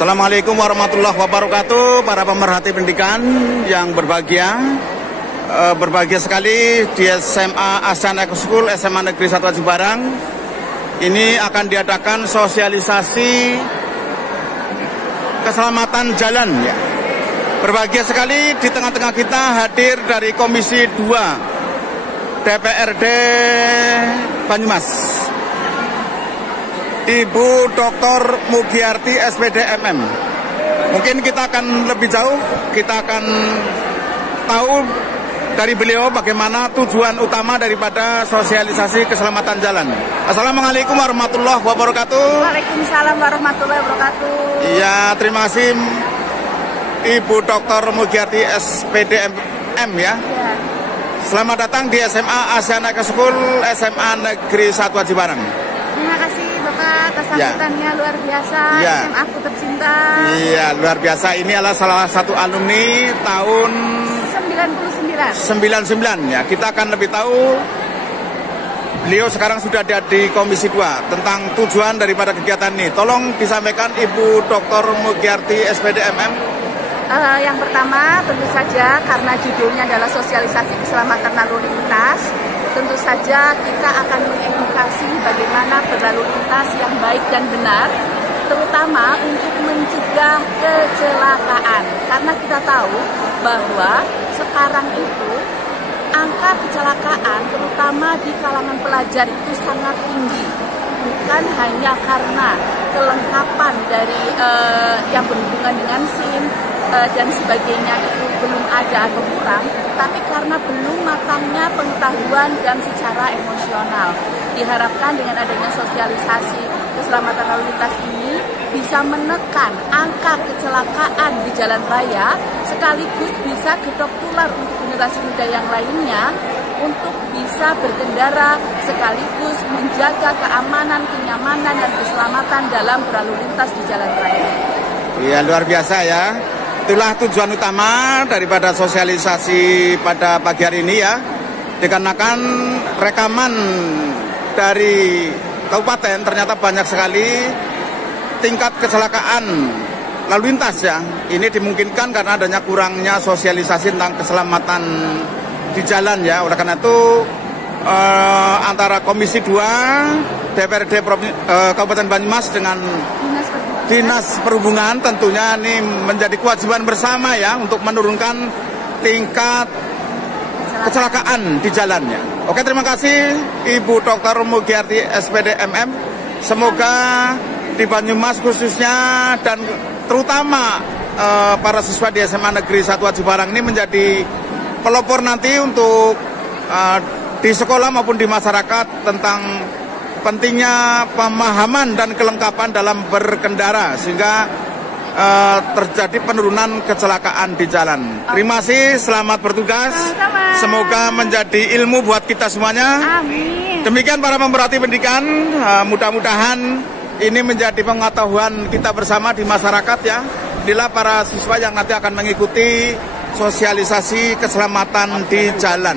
Assalamualaikum warahmatullahi wabarakatuh, para pemerhati pendidikan yang berbahagia. Berbahagia sekali di SMA ASEAN Eco School SMA Negeri 1 Cibarang. Ini akan diadakan sosialisasi keselamatan jalan ya. Berbahagia sekali di tengah-tengah kita hadir dari Komisi 2 DPRD Banyumas, Ibu Dr. Mugiarti SPD MM. Mungkin kita akan lebih jauh, kita akan tahu dari beliau bagaimana tujuan utama daripada sosialisasi keselamatan jalan. Assalamualaikum warahmatullahi wabarakatuh. Waalaikumsalam warahmatullahi wabarakatuh. Iya, terima kasih Ibu Dr. Mugiarti SPD MM ya. Selamat datang di SMA ASEAN Eco School SMA Negeri 1 Cibarang. Terima kasih Bapak atas sambutannya luar biasa. SMA aku tercinta. Iya, luar biasa. Ini adalah salah satu alumni tahun 99 ya. Kita akan lebih tahu. Beliau sekarang sudah ada di Komisi 2 tentang tujuan daripada kegiatan ini. Tolong disampaikan Ibu Dr. Mugiarti SPD MM. Yang pertama tentu saja karena judulnya adalah sosialisasi keselamatan lalu lintas, tentu saja kita akan mengedukasi bagaimana berlalu lintas yang baik dan benar, terutama untuk mencegah kecelakaan. Karena kita tahu bahwa sekarang itu angka kecelakaan terutama di kalangan pelajar itu sangat tinggi. Bukan hanya karena kelengkapan dari yang berhubungan dengan SIM dan sebagainya itu belum ada atau kurang, tapi karena belum matangnya pengetahuan dan secara emosional. Diharapkan dengan adanya sosialisasi keselamatan lalu lintas ini bisa menekan angka kecelakaan di jalan raya, sekaligus bisa gedok tular untuk generasi muda yang lainnya untuk bisa berkendara sekaligus menjaga keamanan, kenyamanan, dan keselamatan dalam berlalu lintas di jalan raya. Iya, luar biasa ya. Itulah tujuan utama daripada sosialisasi pada pagi hari ini ya. Dikarenakan rekaman dari kabupaten ternyata banyak sekali tingkat kecelakaan lalu lintas ya. Ini dimungkinkan karena adanya kurangnya sosialisasi tentang keselamatan di jalan ya. Oleh karena itu antara Komisi 2 DPRD Kabupaten Banyumas dengan Dinas Perhubungan tentunya ini menjadi kewajiban bersama ya untuk menurunkan tingkat kecelakaan di jalannya. Oke, terima kasih Ibu Dr. Mugiarti SPD MM. Semoga di Banyumas khususnya dan terutama para siswa di SMA Negeri 1 Cibarang ini menjadi pelopor nanti untuk di sekolah maupun di masyarakat tentang pentingnya pemahaman dan kelengkapan dalam berkendara sehingga terjadi penurunan kecelakaan di jalan. Terima kasih, selamat bertugas. Semoga menjadi ilmu buat kita semuanya. Amin. Demikian para pemerhati pendidikan, mudah-mudahan ini menjadi pengetahuan kita bersama di masyarakat ya. Inilah para siswa yang nanti akan mengikuti sosialisasi keselamatan di jalan.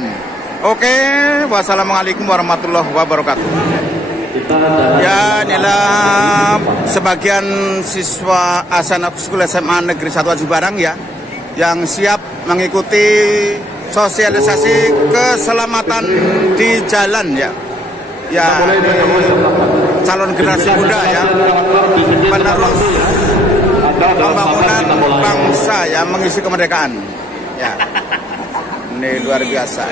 Oke, wassalamualaikum warahmatullahi wabarakatuh. Ya, inilah sebagian siswa ASEAN Eco School SMA Negeri 1 Cibarang ya, yang siap mengikuti sosialisasi keselamatan di jalan ya. Ya, calon generasi muda ya, penerus pembangunan bangsa ya, mengisi kemerdekaan. Ya, ini luar biasa.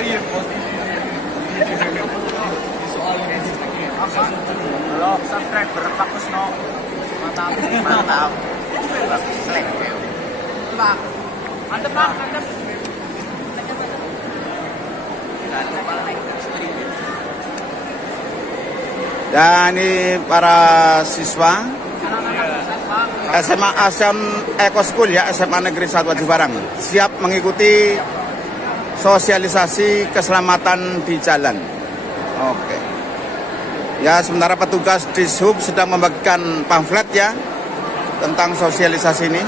Halo, subscriber Pak Kusno. Mantap, mantap. Pak, mantap Pak, mantap. Ya, ini para siswa SMA ASEAN Eco School ya, SMA Negeri 1 Cibarang siap mengikuti sosialisasi keselamatan di jalan. Oke. Ya, sementara petugas Dishub sedang membagikan pamflet ya tentang sosialisasi ini.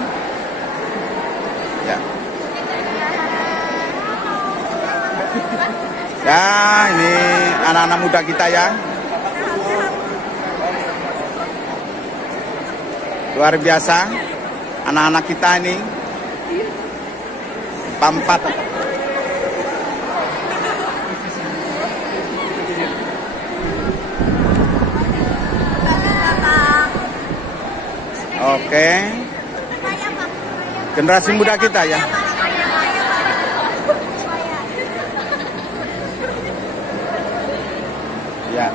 Ya. Ya, ini anak-anak muda kita ya. Luar biasa. anak-anak kita ini pampat. Oke, generasi muda kita ya. Ya.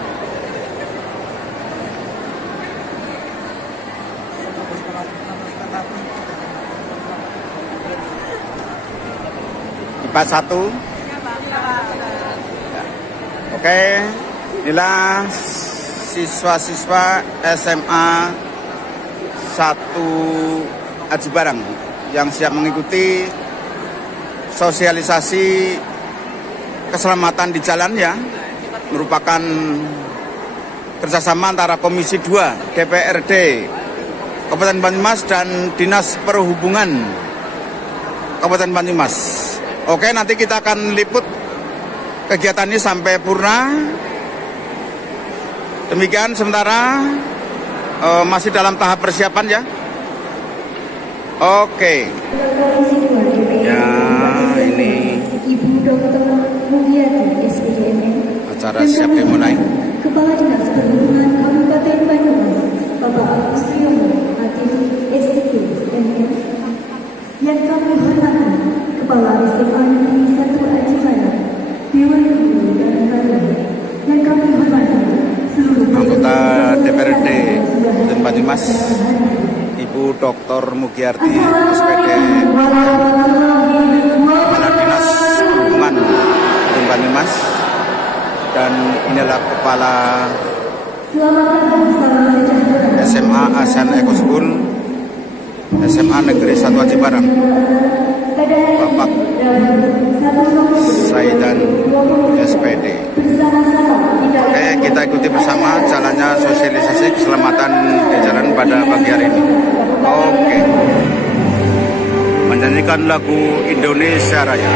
IPA 1. Ya. Oke, inilah siswa-siswa SMA 1 Aji Barang yang siap mengikuti sosialisasi keselamatan di jalan ya, merupakan kerjasama antara Komisi 2 DPRD Kabupaten Banyumas dan Dinas Perhubungan Kabupaten Banyumas. Oke, nanti kita akan liput kegiatan ini sampai purna. Demikian sementara masih dalam tahap persiapan ya. Oke. Ya, ini Ibu Dr. Mugyati SPDMN, acara siap dimulai. Kepala Dinas Perhubungan Kabupaten Banyumas, Bapak Agus Priyono, Hakim STQ MM, yang kami hormati Kepala SMA Negeri 1 Aji Barang, Dewan Guru dan Badan, yang kami hormati seluruh anggota DPRD dan Banyumas, Ibu Dr. Mugyati SPD, Kepala Dinas Perhubungan dan Banyumas, dan inilah Kepala SMA Asian Eco School SMA Negeri 1 Aji Barang, Bapak Saidan SPD. Oke, kita ikuti bersama jalannya sosialisasi keselamatan di jalan pada pagi hari ini. Oke, menyanyikan lagu Indonesia Raya.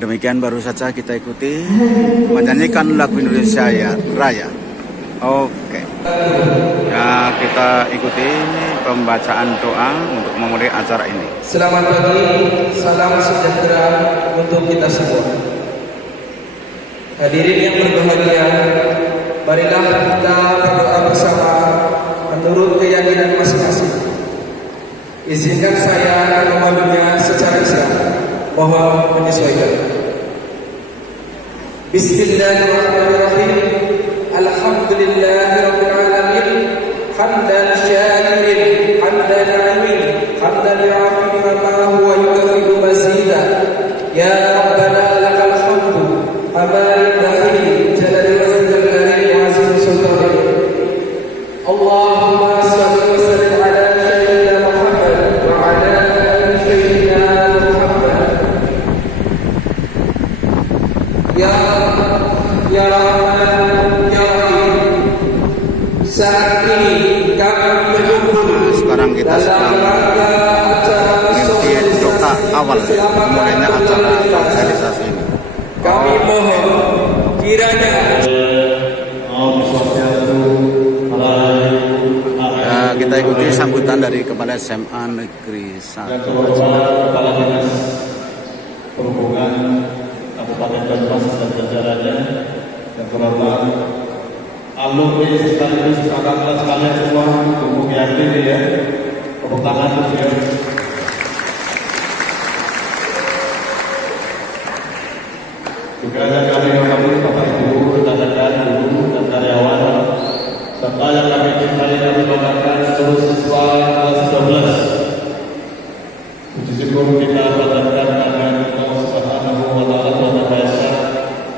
Demikian baru saja kita ikuti menyanyikan lagu Indonesia Raya. Oke. Ya, kita ikuti pembacaan doa untuk memulai acara ini. Selamat pagi, salam sejahtera untuk kita semua. Hadirin yang berbahagia, marilah kita berdoa bersama menurut keyakinan masing-masing. Izinkan saya memandunya secara Islam. Mohon menyesuaikan. Bismillahirrahmanirrahim. Alhamdulillahirabbil alamin. Hamdan syakirin, hamdan na'imin, hamdan yafi'u ma huwa yukafi'u mazida. Ya Rabbana lakal hamdu. Amalillahil jalali wasdallahil wazim sultan. Allahumma salli wa sallim ala sayyidina Muhammad wa ala ali sayyidina Muhammad. kita sedang mengikuti doa awal mulainya acara sosialisasi ini. Kami mohon kiranya kita ikuti sambutan dari Kepala SMA Negeri 1 Kepala Dinas Perhubungan Kabupaten Banyumas dan jajarannya, yang terhormat alumni sekaligus kakak kelas kalian semua, kumpul yakin ya, tepuk tangan terus ya. Juga yang kami hormati Bapak Ibu, rekan-rekan guru dan karyawan, serta yang kami cintai dan banggakan seluruh siswa kelas 12. Puji syukur kita panjatkan agar Allah Subhanahu wa Ta'ala Tuhan Maha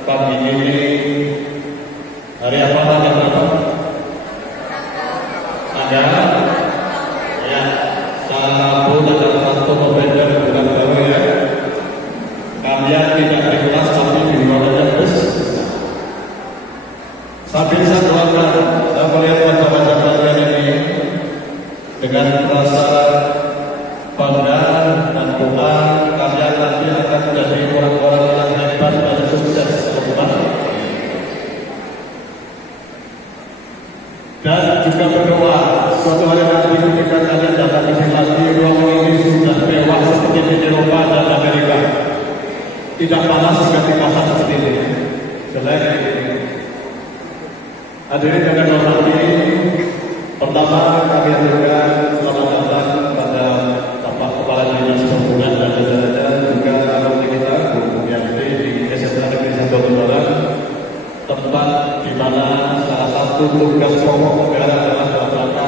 kami ini hari apa tanggal berapa? Tanggal ya, Sabtu tanggal 1 November bulan baru ya. Kalian tidak di kelas tapi di luar aja terus. Sambil saya doakan, saya melihat wajah-wajah kalian ini dengan rasa bangga dan doa kalian nanti akan menjadi orang-orang yang hebat dan sukses ke depan. Dan juga berdoa suatu hari nanti ketika kalian datang ke sini lagi, ruang ini sudah mewah seperti di Eropa dan Amerika. Tidak panas juga tidak panas seperti ini. Selain ini, hadirin dengan hormati, pertama kami aturkan selamat datang pada Bapak Kepala Dinas Perhubungan dan jajarannya, juga alumni kita guru Yanti di SMA Negeri 1 Barat, tempat di mana salah satu tugas pokok negara adalah dalam rangka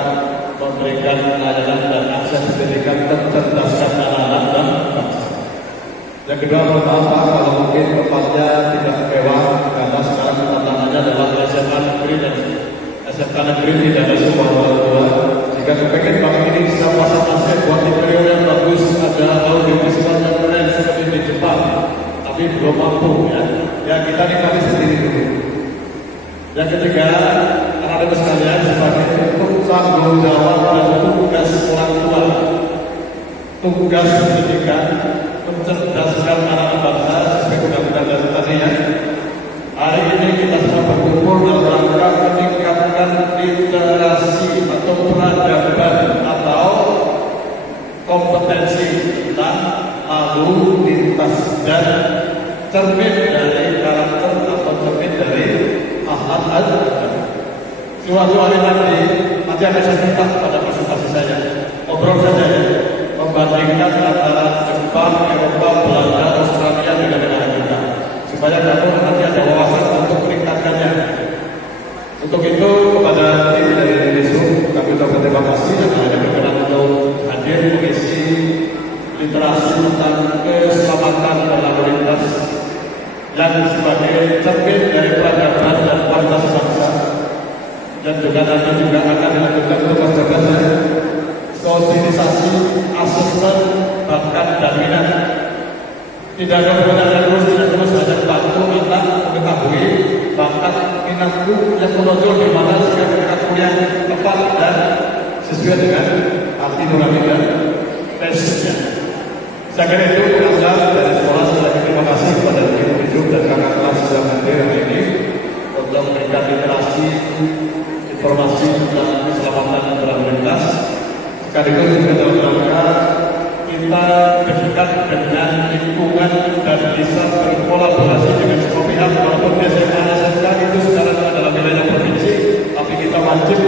memberikan layanan dan akses pendidikan kecerdasan anak-anak dan bangsa. Yang kedua, mohon maaf kalau mungkin tempatnya tidak mewah karena sekarang tantangannya adalah SMA Negeri dan SMK Negeri tidak ada semua orang tua. Jika kepengen bank ini bisa pasang aset buat interior yang bagus, ada audiovisual yang keren seperti di Jepang, tapi belum mampu ya. Ya kita nikmati sendiri dulu. Yang ketiga, anak-anak sekalian, sebagai bentuk tanggung jawab dan tugas orang tua, tugas pendidikan, mencerdaskan anak bangsa sesuai undang-undang dasar tadi ya. Hari ini kita sedang berkumpul dalam rangka meningkatkan literasi atau peradaban atau kompetensi tentang lalu lintas dan cermin dari karakter atau cermin dari akhlak. Suatu hari nanti akan saya minta pada presentasi saya, ngobrol saja ya, membandingkan antara Jepang, Eropa, Belanda, Australia dengan negara kita, supaya kamu nanti ada wawasan untuk meningkatkannya. Untuk itu kepada tim dari Indonesia kami ucapkan terima kasih dan hanya berkenan untuk hadir mengisi literasi tentang keselamatan berlalu lintas yang sebagai cermin dari peradaban dan kualitas bangsa. Dan juga nanti juga akan dilakukan tugas-tugasnya sosialisasi, asesmen, bahkan jaminan. Tidak ada benar dan terus tidak terus hanya bantu anak mengetahui bakat minatku yang menonjol di mana sehingga mereka kuliah tepat dan sesuai dengan hati nurani dan passionnya. Saya kira itu pengajar dari sekolah. Saya terima kasih kepada Ibu Hidup dan kakak kelas yang hadir hari ini untuk memberikan literasi, informasi tentang keselamatan berlalu lintas. Sekaligus juga dalam rangka kita dekat dengan lingkungan dan bisa berkolaborasi dengan semua pihak, walaupun SMA SMK itu sekarang adalah wilayah provinsi, tapi kita wajib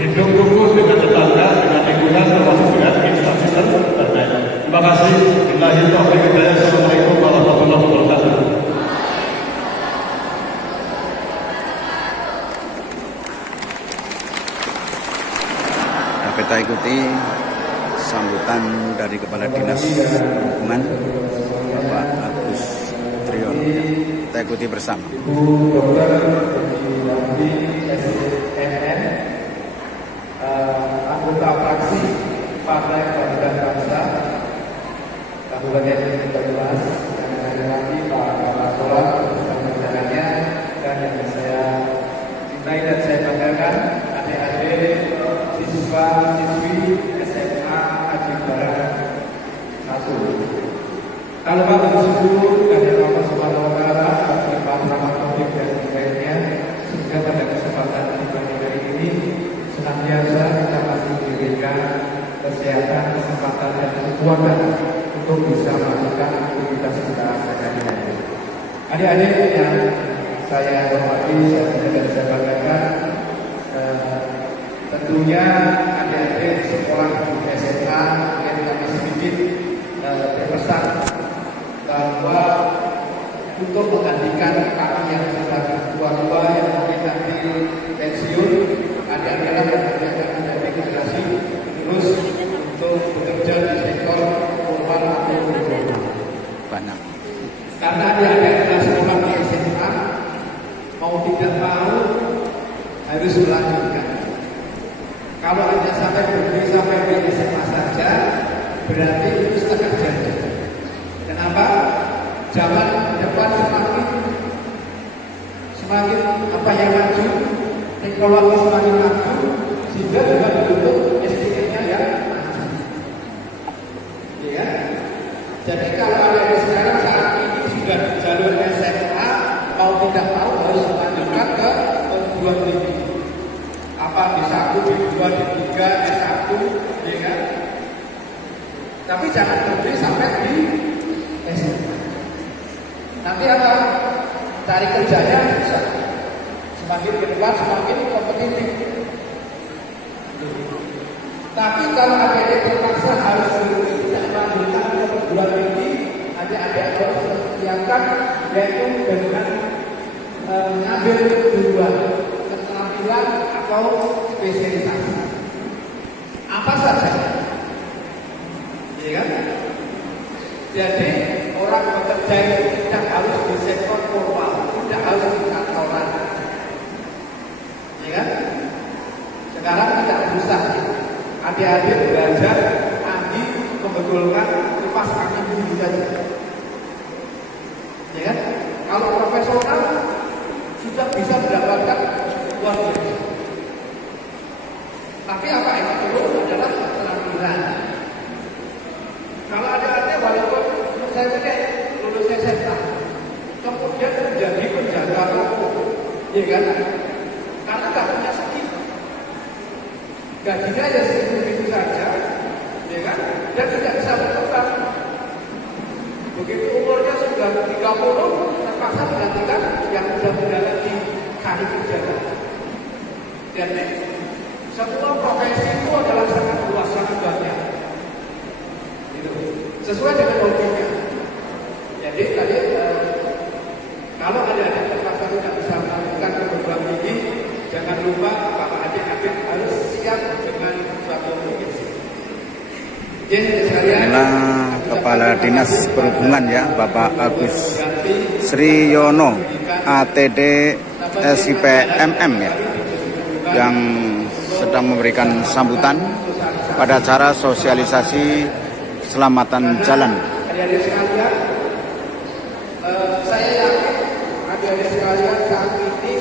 hidup rukun dengan tetangga, dengan lingkungan, termasuk dengan instansi terkait. Terima kasih. Billahi taufiq wal hidayah. Assalamualaikum warahmatullahi wabarakatuh. Kita ikuti sambutan dari Kepala Dinas Perhubungan Bapak Agus Triyono. Kita ikuti bersama. Ibu Dokter Yanti SNN, anggota fraksi Partai Kebangkitan Bangsa Kabupaten Banyumas, yang saya hormati Pak Kepala Sekolah bersama jajarannya, dan yang saya cintai dan saya banggakan adik-adik siswa-siswi SMA Kalau Bapak bersyukur dari Allah Subhanahu wa Ta'ala atas rahmat taufik dan hidayahnya, sehingga pada kesempatan hari ini senantiasa kita masih diberikan kesehatan, kesempatan dan kekuatan untuk bisa melakukan aktivitas kita sehari-hari. Adik-adik yang saya hormati, saya banggakan, tentunya adik-adik sekolah di SMA yang kami sedikit berpesan bahwa untuk menggantikan kami yang sudah tua-tua yang mungkin nanti pensiun, adik-adik yang menjadi generasi terus untuk bekerja di sektor formal atau informal. Banyak. Karena adik-adik kelas 4 di SMA mau tidak mau harus melanjutkan. Kalau hanya sampai berhenti sampai di SMA saja, berarti itu setengah jadi. Kenapa? Zaman depan semakin apa yang maju, teknologi semakin maju, sehingga juga bentuk SDM-nya ya maju. Ya. Jadi kalau ada sekarang saat ini sudah di jalur SMA, mau tidak mau harus melanjutkan ke perguruan tinggi. Apa di 1, di 2, di 3, S1, ya kan? Tapi jangan berhenti sampai di SMA. Nanti apa? Cari kerjanya susah. Semakin ke depan semakin kompetitif. Tapi kalau adik-adik terpaksa harus berhenti tidak melanjutkan ke perguruan tinggi, adik-adik harus mempersiapkan yaitu dengan mengambil duluan keterampilan atau spesialisasi. Apa saja? Ya kan? Jadi orang bekerja itu tidak harus di sektor formal, tidak harus di kantoran. Ya kan? Sekarang tidak susah. Adik-adik belajar, Andi membetulkan kipas angin bumi saja. Ya kan? Kalau profesional sudah bisa mendapatkan luar biasa. Tapi apa yang perlu adalah keterampilan. Kalau adik-adik walaupun saya tadi lulus SMA, kemudian menjadi penjaga toko, ya kan? Karena nggak punya skill, gajinya ya segitu saja, ya kan? Dan tidak bisa berkembang. Begitu umurnya sudah 30, terpaksa menggantikan yang sudah menjalani hari kerja. Dan semua profesi itu adalah sangat luas, sangat banyak. Sesuai dengan logiknya. Jadi tadi kalau ada terpaksa tidak bisa melakukan perguruan tinggi, jangan lupa Bapak adik-adik harus siap dengan suatu kondisi. Inilah Kepala Dinas Perhubungan ya, Bapak Agus Sriyono, ATD SIP MM ya, yang sedang memberikan sambutan pada acara sosialisasi keselamatan jalan. Adik-adik sekalian, saya yakin adik-adik sekalian saat ini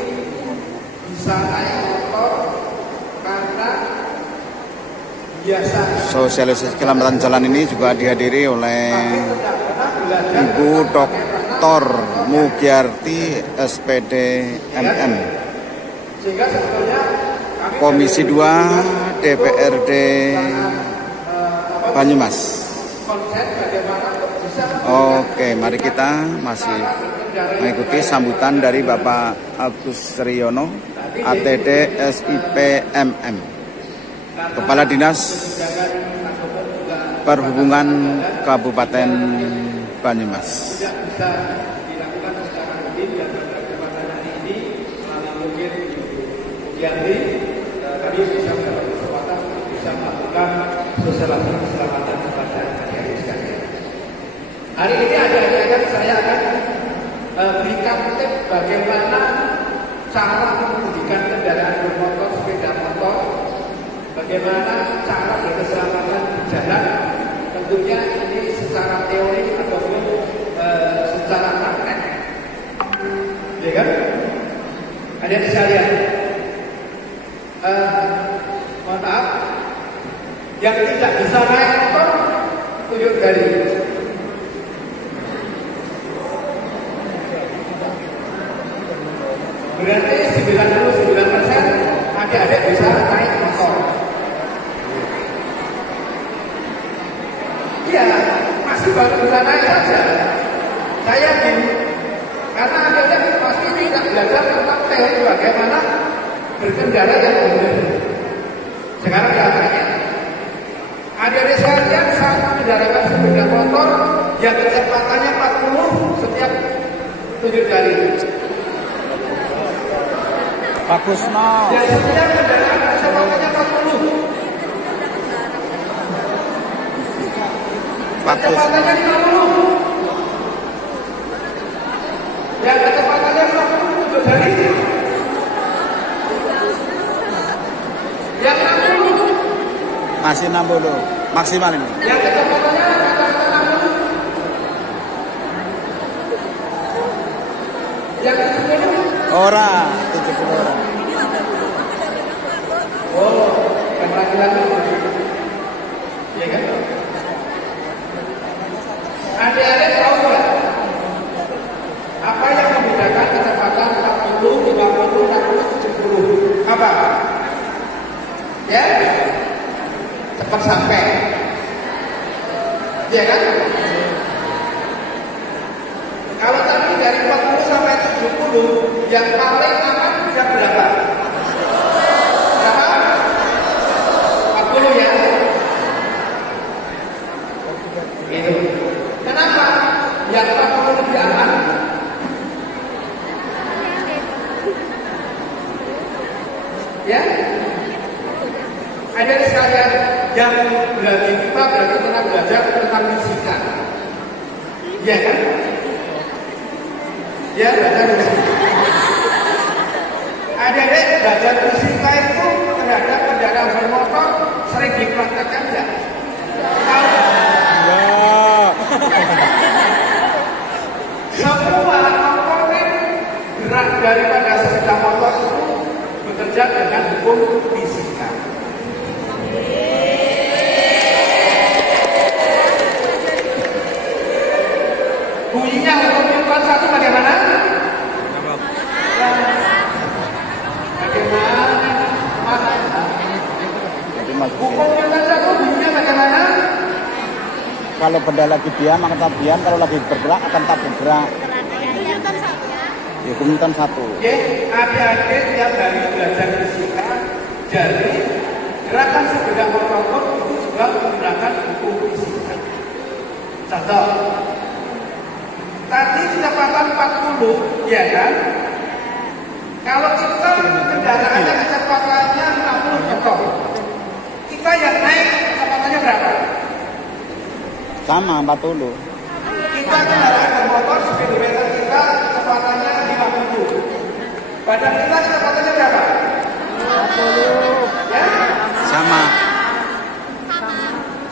bisa naik motor karena biasa. Sosialisasi keselamatan jalan ini juga dihadiri oleh Ibu Dr. Mugyarti SPD MM, Komisi 2 DPRD Banyumas. Oke, mari kita masih mengikuti sambutan dari Bapak Agus Sriyono, ATD SIP MM, Kepala Dinas Perhubungan Kabupaten Banyumas. Kami bisa mendapat kesempatan untuk bisa melakukan sosialisasi keselamatan kepada adik-adik sekalian. Hari ini adik-adik saya akan berikan tips bagaimana cara mengemudikan kendaraan bermotor, sepeda motor, bagaimana cara berkeselamatan di jalan. Tentunya ini secara teori ataupun secara praktek, ya kan? Adik-adik sekalian. Mohon maaf, yang tidak bisa naik motor tunjuk jari. Iya, masih baru bisa naik saja. Saya yakin, karena akhirnya pasti tidak belajar tentang teori bagaimana berkendara yang benar. Sekarang ya tanya, adik-adik sekalian saat mengendaраkan sepeda motor yang kecepatannya 40 setiap 7 jari. Bagus no. Ya setiap kendaraan kecepatannya 40. Bagus. Kecepatannya 50. Yang kecepatannya 50 7 jari. Yang 60. Masih 60 maksimal ini. Yang kecepatannya kata-kata 60. Yang 70. Ora 70 orang. Oh, yang laki-laki. Iya kan? Adik-adik tahu nggak? Apa yang membedakan kecepatan 40, 50, 60, 70? Apa? Ya? Cepat sampai. Iya kan? Kalau tadi dari 40 sampai 70, yang paling aman bisa berapa? Berapa? 40 ya? Itu. Kenapa? Yang 40 lebih aman. Ya? Ada sekalian yang berarti kita berarti tentang belajar tentang fisika. Ya kan? Ya, belajar fisika. Adik-adik belajar fisika itu terhadap kendaraan bermotor sering dipraktekkan nggak? Tahu? Ya. Semua komponen gerak daripada sepeda motor itu bekerja dengan hukum fisika. Bunyinya hukum Newton 1 bagaimana? Jadi maksudnya Hukum Newton 1 bunyinya bagaimana? kalau benda lagi diam akan tetap diam, kalau lagi bergerak akan tetap bergerak. Ya, hukum Newton 1. Oke, adik-adik tiap hari belajar fisika, jadi gerakan sepeda motor itu juga menggunakan hukum fisika. Contoh, tadi kecepatan 40, ya kan? Kalau kita kendaraannya kecepatannya 60 contoh, kita yang naik kecepatannya berapa? Sama 40. Kita kendaraan bermotor speedometer kita kecepatannya 50. Badan kita kecepatannya berapa? 50. Ya? Sama.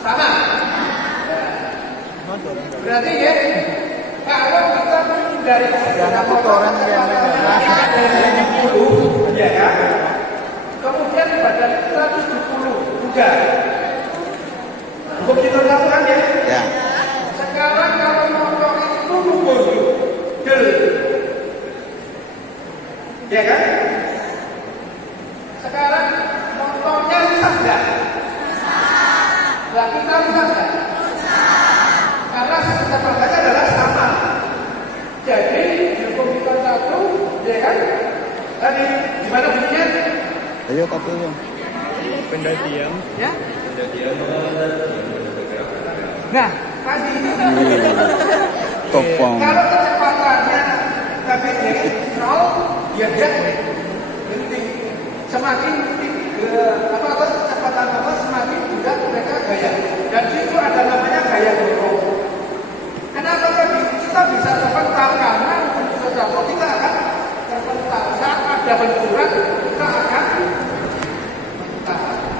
Sama. Berarti ya, kalau kita dari sepeda motor dari 60, ya kan? Kemudian badan kita 70 juga. Hukum kita lakukan ya. Ya. Sekarang kalau motor itu mundur, del, ya kan? Sekarang motornya rusak nggak? Lah kita rusak nggak? Karena kecepatannya adalah sama. Jadi hukum kita 1, ya kan? Tadi gimana bunyinya? Ayo tapi ayo. Benda diam. Ya? Benda diam. Nah, tadi Topong. kalau kecepatannya tapi dari 0, dia berhenti. Semakin kecepatan motor semakin juga mereka gaya. Dan situ ada namanya gaya dorong. Kenapa tadi kita bisa terpental karena untuk kita akan terpental saat ada benturan kita akan terpental.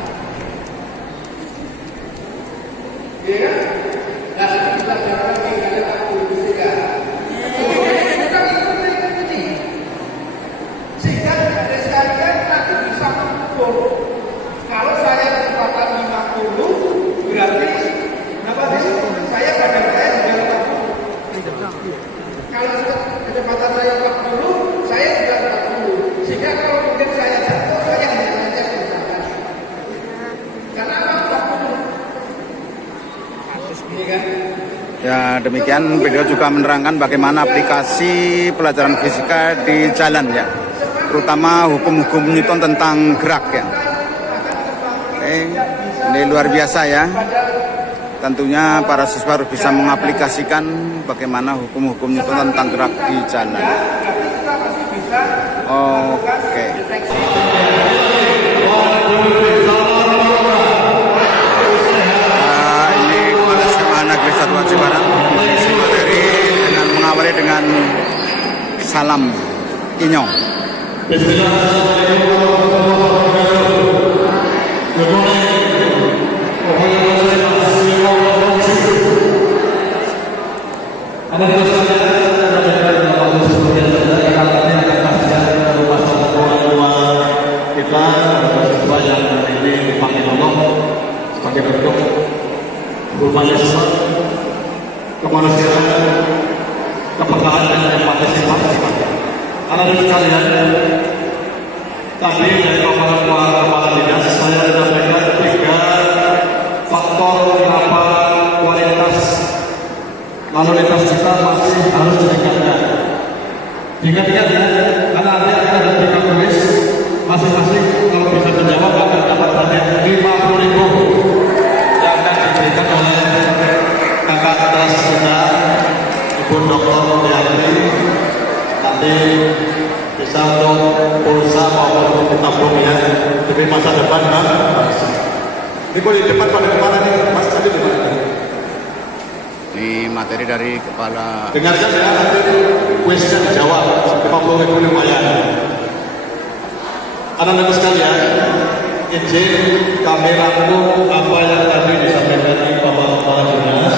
Iya. Nah, kita belajar lagi dari aku fisika. Kita ikuti. Sehingga ada sekalian nanti bisa mengukur. Kalau saya kecepatan 50, berarti apa sih? Saya pada saya juga 50. Kalau kecepatan saya 40, saya juga 40. Sehingga kalau mungkin saya jatuh, saya hanya ngecek misalkan. Karena apa 40? Ini kan? Ya, demikian video juga menerangkan bagaimana aplikasi pelajaran fisika di jalan ya, terutama hukum-hukum Newton tentang gerak ya. Oke, ini luar biasa ya. Tentunya para siswa harus bisa mengaplikasikan bagaimana hukum-hukum Newton tentang gerak di jalan. Oke. Ini Kepala SMA Negeri 1 Aceh Barat mengisi materi dengan mengawali dengan salam inyong. Kemanusiaan, kepekaan dan empati anak-anak sekalian, tadi dari kepala dinas saya menyampaikan 3 faktor kenapa kualitas lalu lintas kita masih harus ditingkatkan. Diingat-ingat ya, karena nanti akan ada 3 tulis masing-masing kalau bisa menjawab akan dapat hadiah 50.000 yang akan diberikan oleh kakak atas kita Ibu Dr. Mutiari. Nanti bisa untuk pulsa maupun untuk tabung ya, demi masa depan kan. Ini boleh di depan pada kemana nih Mas? Tadi di mana? Ini materi dari kepala. Dengarkan ya, nanti kuisnya dijawab 50.000 lumayan. Anak-anak sekalian, izin kami rangkum apa yang tadi disampaikan di Bapak Kepala Dinas.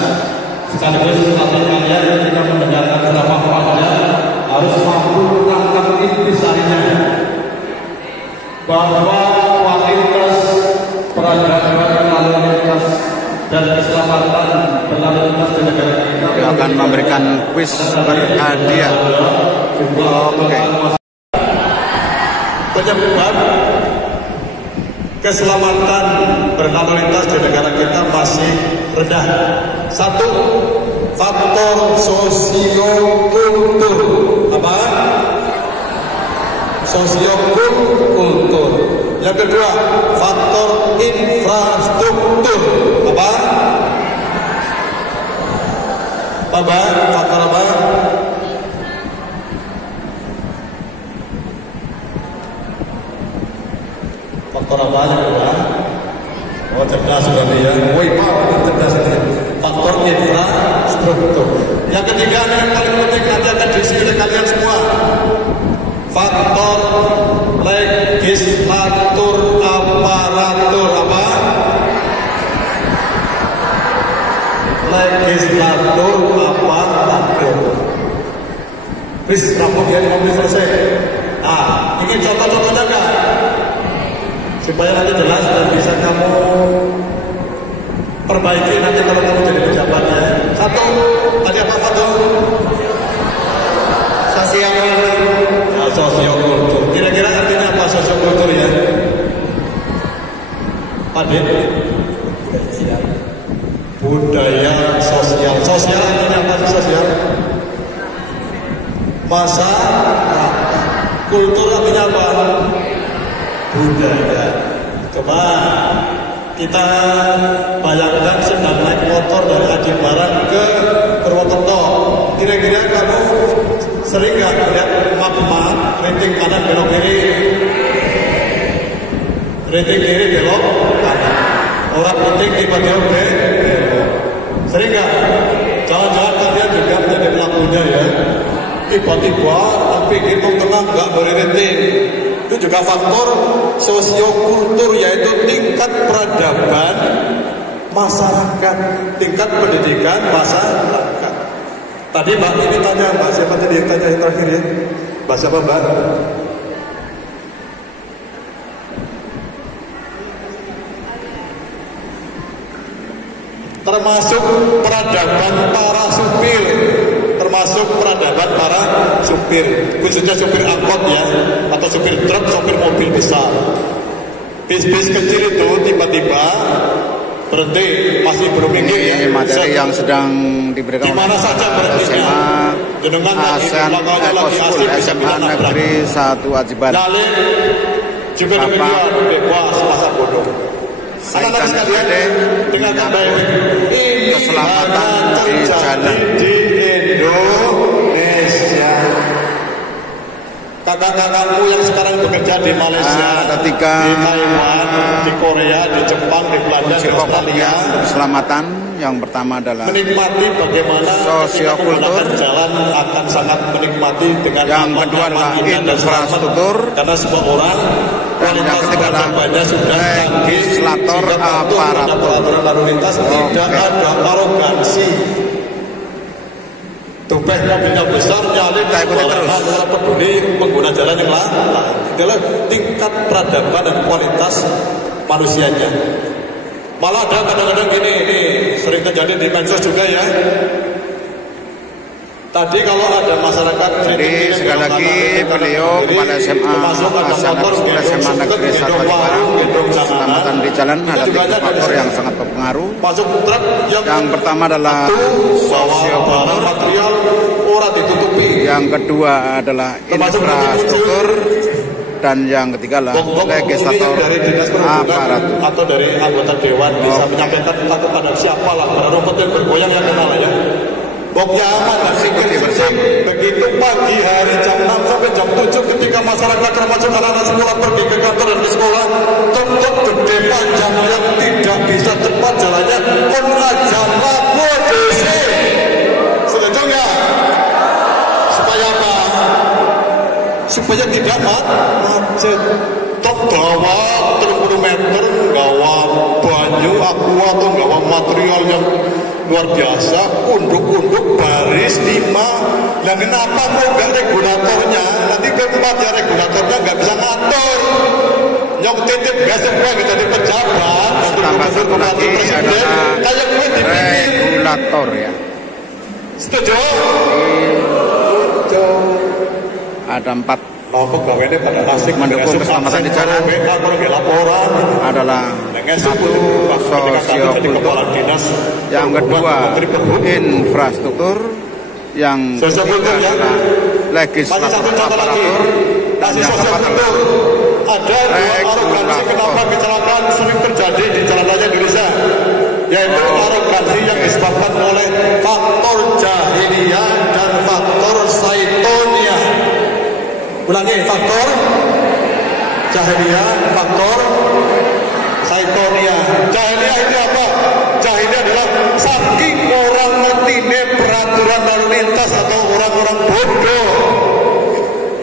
Sekaligus nanti kalian ketika mendengarkan ceramah panjang harus mampu menangkap intisarinya bahwa kualitas peradaban lalu lintas dan keselamatan berlalu lintas di negara kita akan memberikan kuis berhadiah. Oke. Penyebab keselamatan berlalu lintas di negara kita masih rendah. 1, faktor sosiokultur. Apa? Sosiokultur. Yang kedua, faktor infrastruktur. Apa? Faktor apa? Faktor apa yang kedua? Oh, cerdas berarti ya. Woi Pak, cerdas ini. Faktor infrastruktur. Yang ketiga yang paling penting nanti akan diisi oleh kalian semua. Faktor legislatur aparatur. Apa? Legislatur aparatur. Bis rampung ya, 5 menit selesai. Nah, ini contoh-contohnya kan? Supaya nanti jelas dan bisa kamu perbaiki nanti kalau kamu jadi pejabat ya. 1, tadi apa Fatu? Sosiokultur. Kira-kira artinya apa sosiokultur ya? Adik? Budaya sosial. Sosial artinya apa sih sosial? Masyarakat. Kultur artinya apa? Budaya. Coba kita bayangkan sedang naik motor dari Aceh Barat ke Purwokerto. Kira-kira kamu sering nggak lihat map rating kanan belok kiri, rating kiri belok kanan. Orang penting tiba-tiba belok. Sering nggak? Jangan-jangan kalian juga menjadi pelakunya ya. Tiba-tiba tapi hitung tenang nggak boleh rating. Itu juga faktor sosiokultur, yaitu tingkat peradaban masyarakat, tingkat pendidikan masyarakat. Tadi Mbak ini tanya, Mbak siapa tadi yang tanya yang terakhir ya? Mbak siapa Mbak? Termasuk peradaban para supir, khususnya supir angkot ya, atau supir truk, supir mobil besar. Bis-bis kecil itu tiba-tiba berhenti, masih belum minggir ya. Ini materi yang sedang diberikan di mana saja berhentinya. Jenengan ASEAN Eco School SMA Negeri 1 Ajibar. Juga demikian bebas masa bodoh. Anak-anak sekalian, dengan baik ini keselamatan di jalan di Indonesia. Kakak-kakakku yang sekarang bekerja di Malaysia, ketika di Taiwan, di Korea, di Jepang, di Belanda, di Australia, untuk keselamatan yang pertama adalah menikmati bagaimana sosiokultur, jalan akan sangat menikmati dengan yang kedua adalah infrastruktur, karena semua orang dan yang ketiga adalah legislator aparatur lalu lintas tidak ada arogansi. Tupeh mobilnya besar, nyalip terus peduli pengguna jalan yang lain. Itulah tingkat peradaban dan kualitas manusianya. Malah ada kadang-kadang gini, ini sering terjadi di medsos juga ya. Tadi kalau ada masyarakat, jadi sekali lagi beliau kepala SMA SMA Negeri 1 Ajibarang, keselamatan di jalan ada 3 faktor yang sangat berpengaruh. Yang pertama adalah sosiokultur, orang ditutupi. Yang kedua adalah infrastruktur, dan yang ketiga adalah legislator aparatur atau dari anggota dewan bisa menyampaikan entah kepada siapalah, pada rumput yang bergoyang yang kenal ya. Pokoknya aman ikuti bersama. Begitu pagi hari jam 6 sampai jam 7 ketika masyarakat termasuk anak-anak sekolah pergi ke kantor dan ke sekolah, tetap gede panjang yang tidak bisa cepat jalannya pun aja laku DC. Setuju nggak? Supaya apa? Supaya tidak macet. Tok bawa 30 meter, gawa banyu, aqua atau gawa material yang luar biasa, unduk-unduk baris 5. Dan kenapa kok nggak regulatornya? Nanti keempat ya regulatornya nggak bisa ngatur. Yang titip besok gue jadi pejabat, tambah satu lagi adalah kayak gue dipilih regulator ya. Setuju? Ada 4 pada asik mendukung keselamatan di jalan adalah 1 sosiokultur, yang kedua infrastruktur, yang ketiga adalah legislator aparatur, dan yang keempat adalah regulator. Kenapa kecelakaan sering terjadi di jalan raya Indonesia? Yaitu arogansi yang disebabkan oleh faktor jahiliyah dan faktor saitonia. Ulangi, faktor jahiliyah, faktor saitonia. Jahiliyah itu apa? Jahiliyah adalah saking orang ngertine peraturan lalu lintas atau orang-orang bodoh.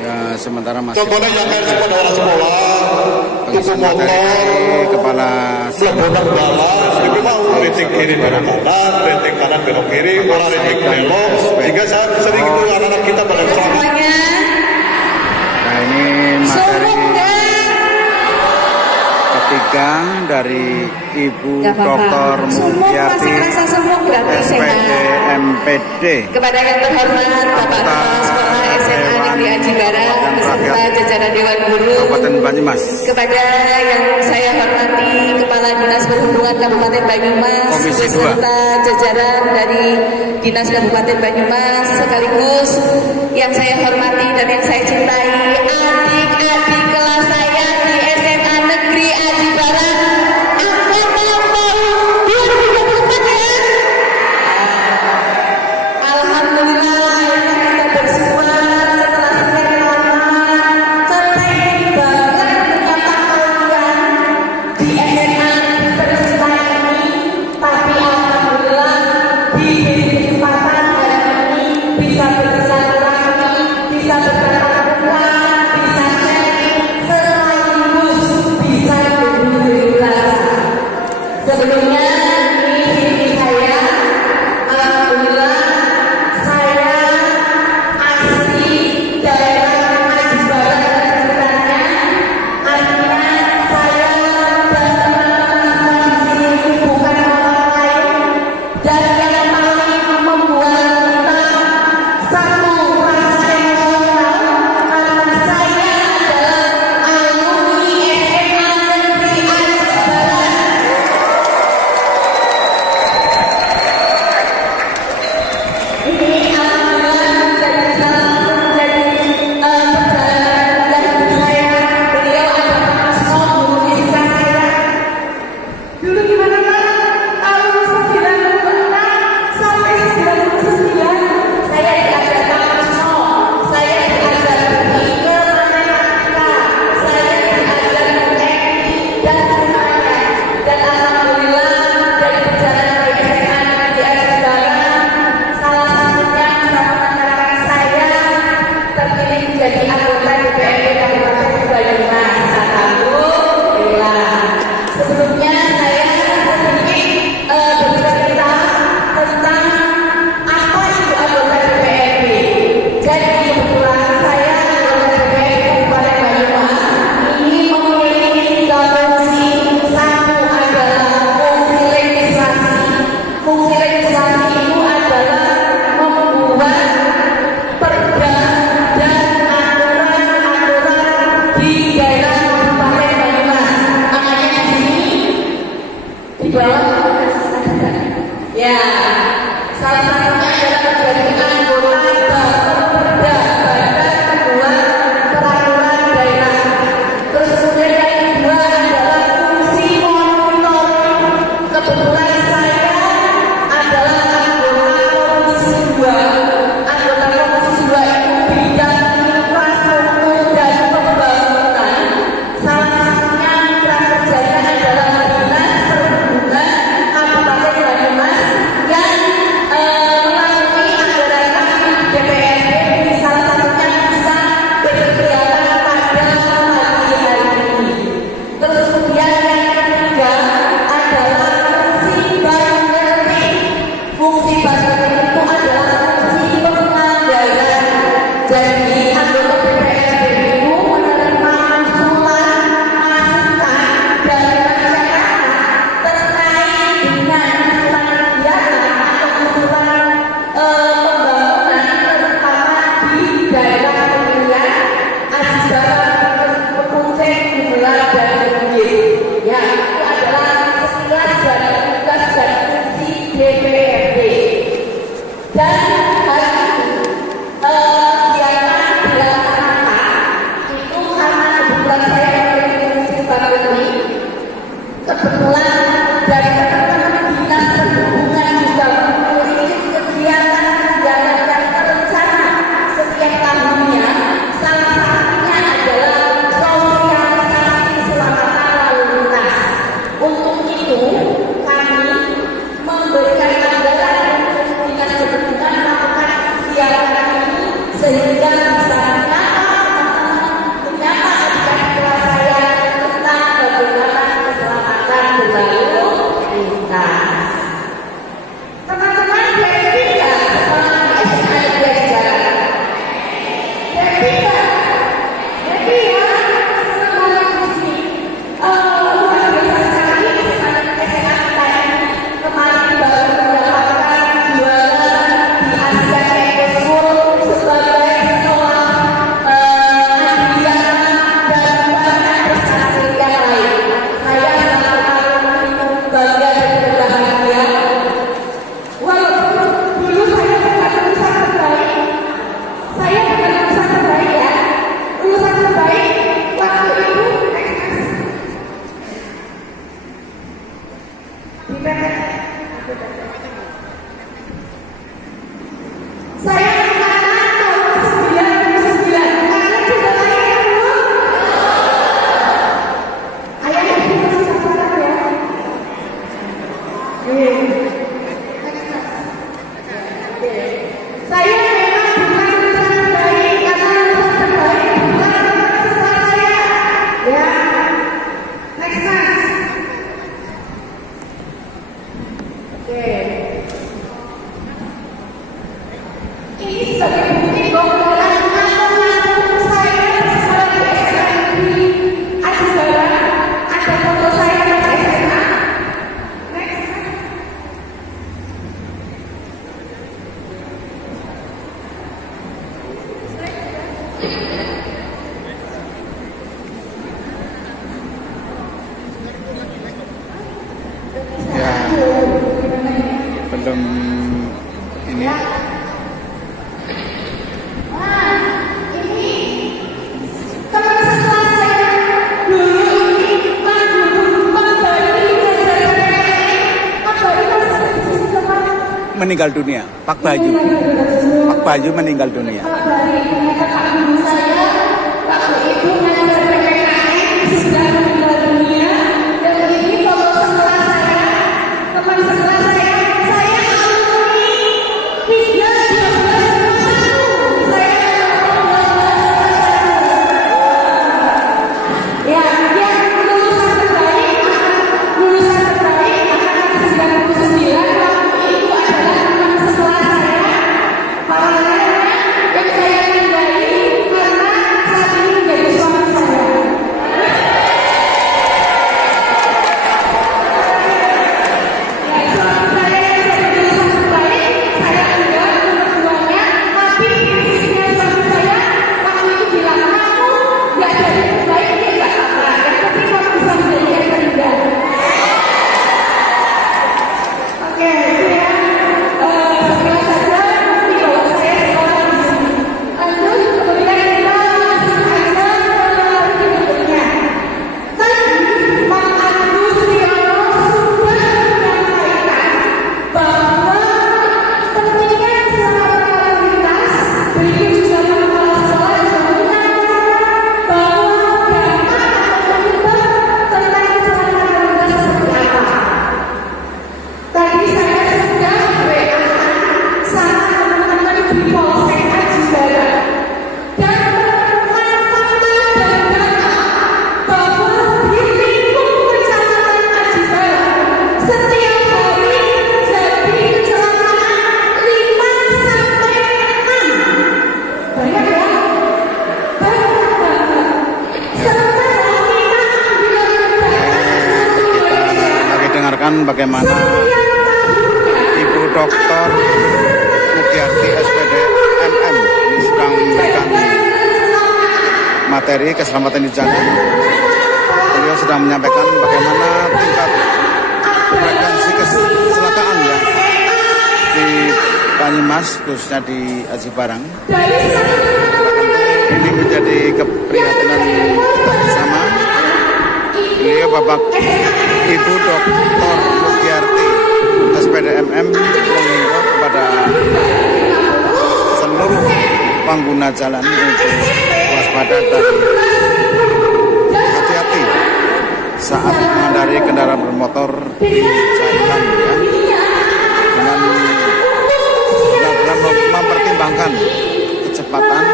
Ya, sementara masih contohnya yang kayak pada orang sekolah, tuku motor, kepala melebutan balap, itu mau rating kiri belok kanan, rating kanan belok kiri, orang rating belok, sehingga sering itu anak-anak kita pada semuanya. Nah, ini materi ketiga dari Ibu Dr. Mulyati SPD MPD kepada yang terhormat Bapak Kepala SMA Negeri Ajibarang beserta jajaran Dewan Guru, Kabupaten Banyumas, kepada yang saya hormati Kepala Dinas Perhubungan Kabupaten Banyumas beserta jajaran dari Dinas Kabupaten Banyumas, sekaligus yang saya hormati dan yang saya cintai adik-adik kelas saya di SMA Negeri Ajibarang angkatan tahun 2024 ya. Alhamdulillah kita bersua setelah sekian lama sampai banget menyatakan di SMA tercinta ini, tapi alhamdulillah diberi kesempatan hari ini bisa bersilaturahmi, bisa bertatap muka itu adalah fungsi penganggaran. Jadi anggota DPRD itu menerima usulan masukan dari masyarakat terkait dengan usulan kegiatan atau usulan pembangunan terutama di daerah pemilihan Asisbaran, Pekuncing, Gumelar, dan Bukit. Ya, itu adalah sekilas dari tugas dan fungsi DPRD. Dan hari ini kegiatan dilaksanakan itu karena kebetulan saya memiliki fungsi ini. Kebetulan dari teman-teman dinas perhubungan juga memiliki kegiatan-kegiatan yang terencana setiap tahunnya. Salah satunya adalah sosialisasi keselamatan lalu lintas. Untuk itu kami memberikan anggaran untuk dinas perhubungan melakukan kegiatan ini sehingga bisa menyapa adik-adik saya tentang bagaimana keselamatan berlalu lintas. Teman-teman happy nggak sekolah di SMA belajar? Happy nggak? Happy ya? Senang banget di sini. Luar biasa sekali SMA kita ini kemarin baru mendapatkan juara di Asia Ekosur sebagai sekolah Adiana dan banyak prestasi yang lain. Saya selalu bangga dan berbahagia. Walaupun dulu saya bukan lulusan terbaik, saya bukan lulusan terbaik ya. Lulusan terbaik waktu itu di PTN. Saya angkatan tahun 99. Kalian juga lahir belum? Ayah ibu masih sabaran ya. Saya memang bukan lulusan terbaik karena lulusan terbaik bukan sekolah saya. Ya. Next mas. Oke. Ini sebagai bukti bahwa aku saya sekolah di SMA Negeri Asisbaran, ada foto saya di SMA. Next. Ya, belum ini. Ini teman sekelas saya dulu ini Pak Guru Pak Bari Meninggal dunia, Pak Bayu meninggal dunia. Pak Bari ternyata Pak Guru saya waktu itu ngajar PPKN sudah meninggal dunia. Dan ini foto sekelas saya, teman sekelas saya alumni 31251. Saya ya, yang lulusan terbaik angkatan 99 waktu itu adalah teman sekelas saya. Para yang saya tinggali bagaimana Ibu Dr. Mugyarti SPD MM ini sedang memberikan materi keselamatan di jalan. Beliau sedang menyampaikan bagaimana tingkat frekuensi kecelakaan ya di Banyumas, khususnya di Aji Barang. Ini menjadi keprihatinan kita bersama. Beliau Bapak Ibu Dr. Mugyarti SPD MM mengimbau kepada seluruh pengguna jalan untuk waspada dan hati-hati saat mengendarai kendaraan bermotor di jalan ya, dengan benar-benar mempertimbangkan kecepatan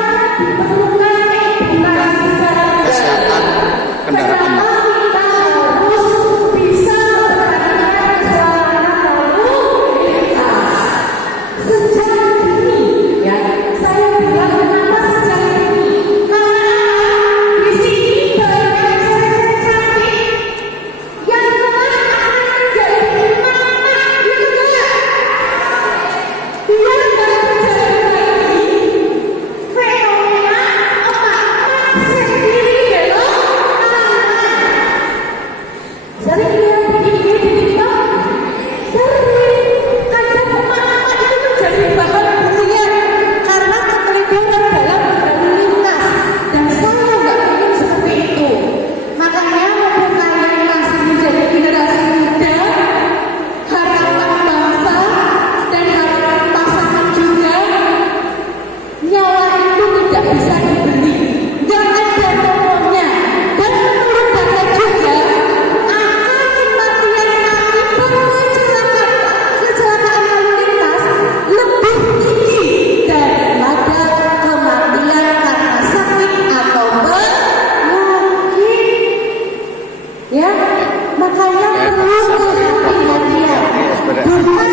dan kesehatan kendaraan. Ya, makanya perlu